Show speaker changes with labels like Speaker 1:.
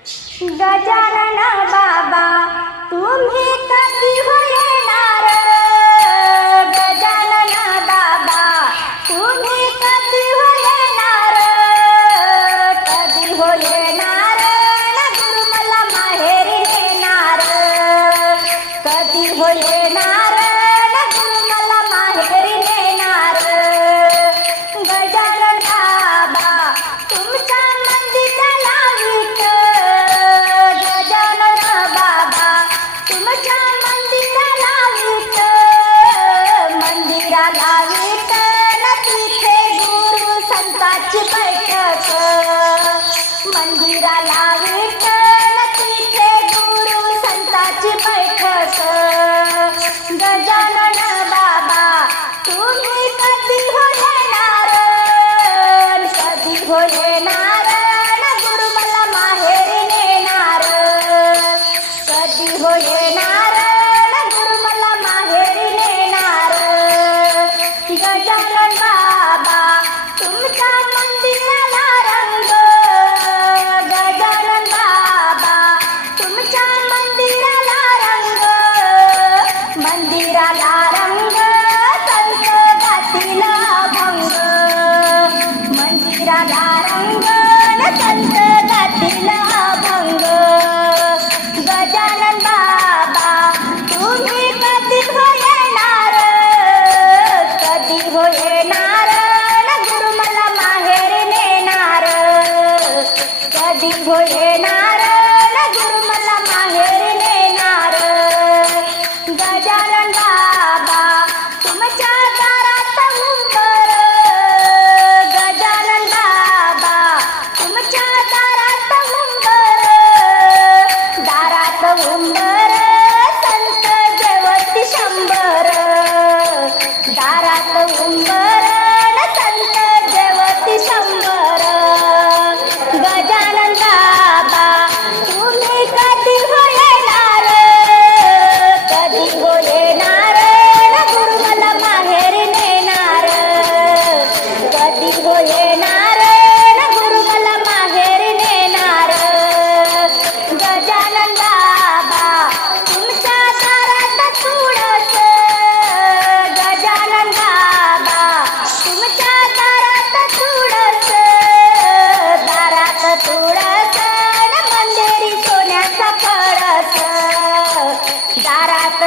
Speaker 1: गजानन बाबा तुम्ही कधी येणार गजानन बाबा तुम्ही कधी येणार कधी येणार गुरु मला माहेरी येणार कधी येणार झाला विठ्ठल तिथे गुरु संताची बैठक. बाबा तुम्ही कधी 아, 온